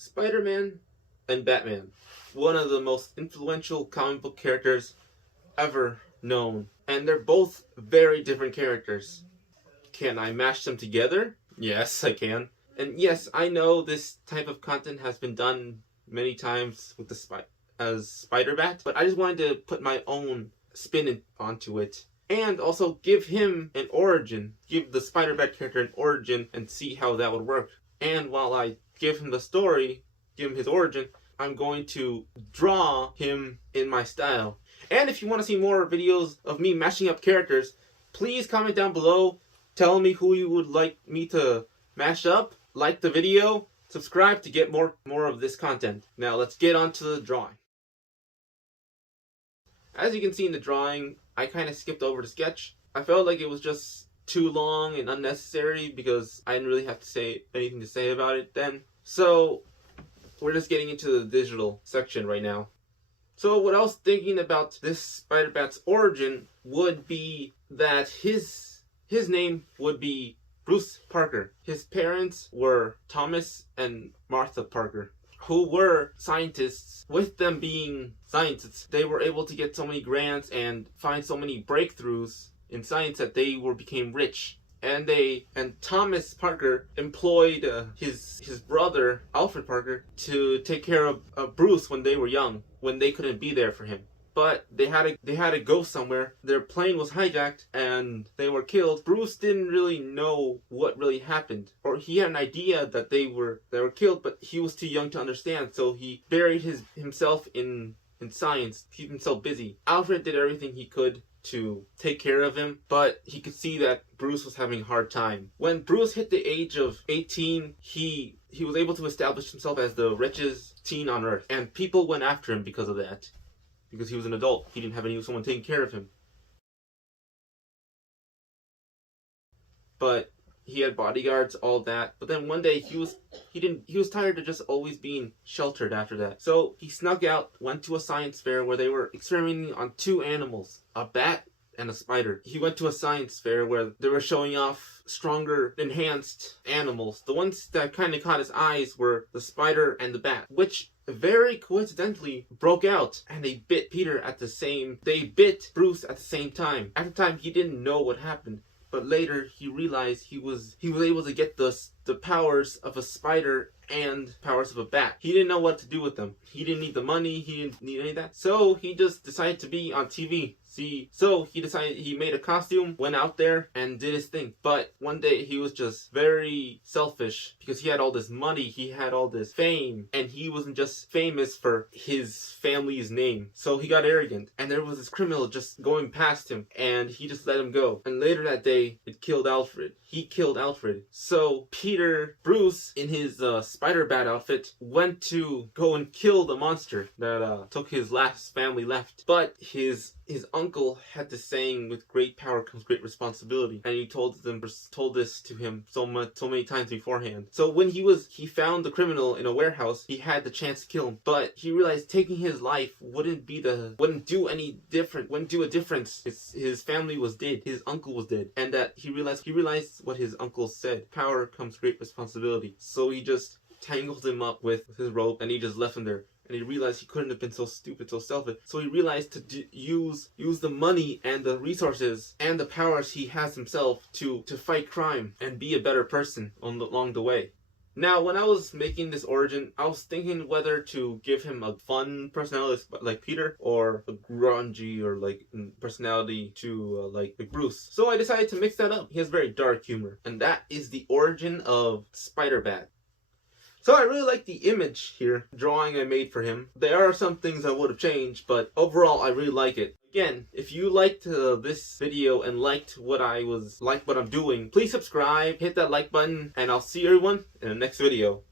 Spider-Man and Batman, one of the most influential comic book characters ever known. And they're both very different characters. Can I mash them together? Yes, I can. And yes, I know this type of content has been done many times with the as Spider-Bat, but I just wanted to put my own spin onto it. And also give him an origin, give the Spider-Bat character an origin and see how that would work. And while I give him the story, give him his origin, I'm going to draw him in my style. And if you want to see more videos of me mashing up characters, please comment down below, tell me who you would like me to mash up, like the video, subscribe to get more of this content. Now let's get on to the drawing. As you can see in the drawing, I kind of skipped over the sketch. I felt like it was just too long and unnecessary because I didn't really have to say anything to say about it then. So we're just getting into the digital section right now. So what I was thinking about this Spider-Bat's origin would be that his name would be Bruce Parker. His parents were Thomas and Martha Parker, who were scientists. With them being scientists, they were able to get so many grants and find so many breakthroughs in science that they became rich. And Thomas Parker employed his brother Alfred Parker to take care of Bruce when they were young, when they couldn't be there for him. But they had to go somewhere. Their plane was hijacked and they were killed. Bruce didn't really know what really happened, or he had an idea that they were killed, but he was too young to understand. So he buried himself in science, to keep himself busy. Alfred did everything he could to take care of him, but he could see that Bruce was having a hard time. When Bruce hit the age of 18, he was able to establish himself as the richest teen on Earth, and people went after him because of that. Because he was an adult, he didn't have someone taking care of him. But he had bodyguards, all that. But then one day he was tired of just always being sheltered after that. So he snuck out, went to a science fair where they were experimenting on two animals, a bat and a spider. He went to a science fair where they were showing off stronger, enhanced animals. The ones that kind of caught his eyes were the spider and the bat, which very coincidentally broke out, and they bit Bruce at the same time. At the time, he didn't know what happened, but later he realized he was able to get the powers of a spider and powers of a bat. He didn't know what to do with them. He didn't need the money, he didn't need any of that. So he just decided to be on TV. So he made a costume, went out there and did his thing. But one day he was just very selfish because he had all this money, he had all this fame, and he wasn't just famous for his family's name. So he got arrogant, and there was this criminal just going past him, and he just let him go. And later that day, it killed Alfred. He killed Alfred. So Bruce, in his Spider-Bat outfit, went to go and kill the monster that took his last family left. But his uncle had this saying, with great power comes great responsibility, and he told this to him so many times beforehand. So when he found the criminal in a warehouse, he had the chance to kill him, but he realized taking his life wouldn't do a difference. His family was dead, his uncle was dead, and that he realized what his uncle said, power comes great responsibility. So he just tangled him up with his rope and he just left him there. And he realized he couldn't have been so stupid, so selfish. So he realized to use the money and the resources and the powers he has himself to fight crime and be a better person along the way. Now, when I was making this origin, I was thinking whether to give him a fun personality like Peter, or a grungy or like personality to like Bruce. So I decided to mix that up. He has very dark humor, and that is the origin of Spider-Bat. So I really like the image here, drawing I made for him. There are some things I would have changed, but overall I really like it. Again, if you liked this video and liked what I'm doing, please subscribe, hit that like button, and I'll see everyone in the next video.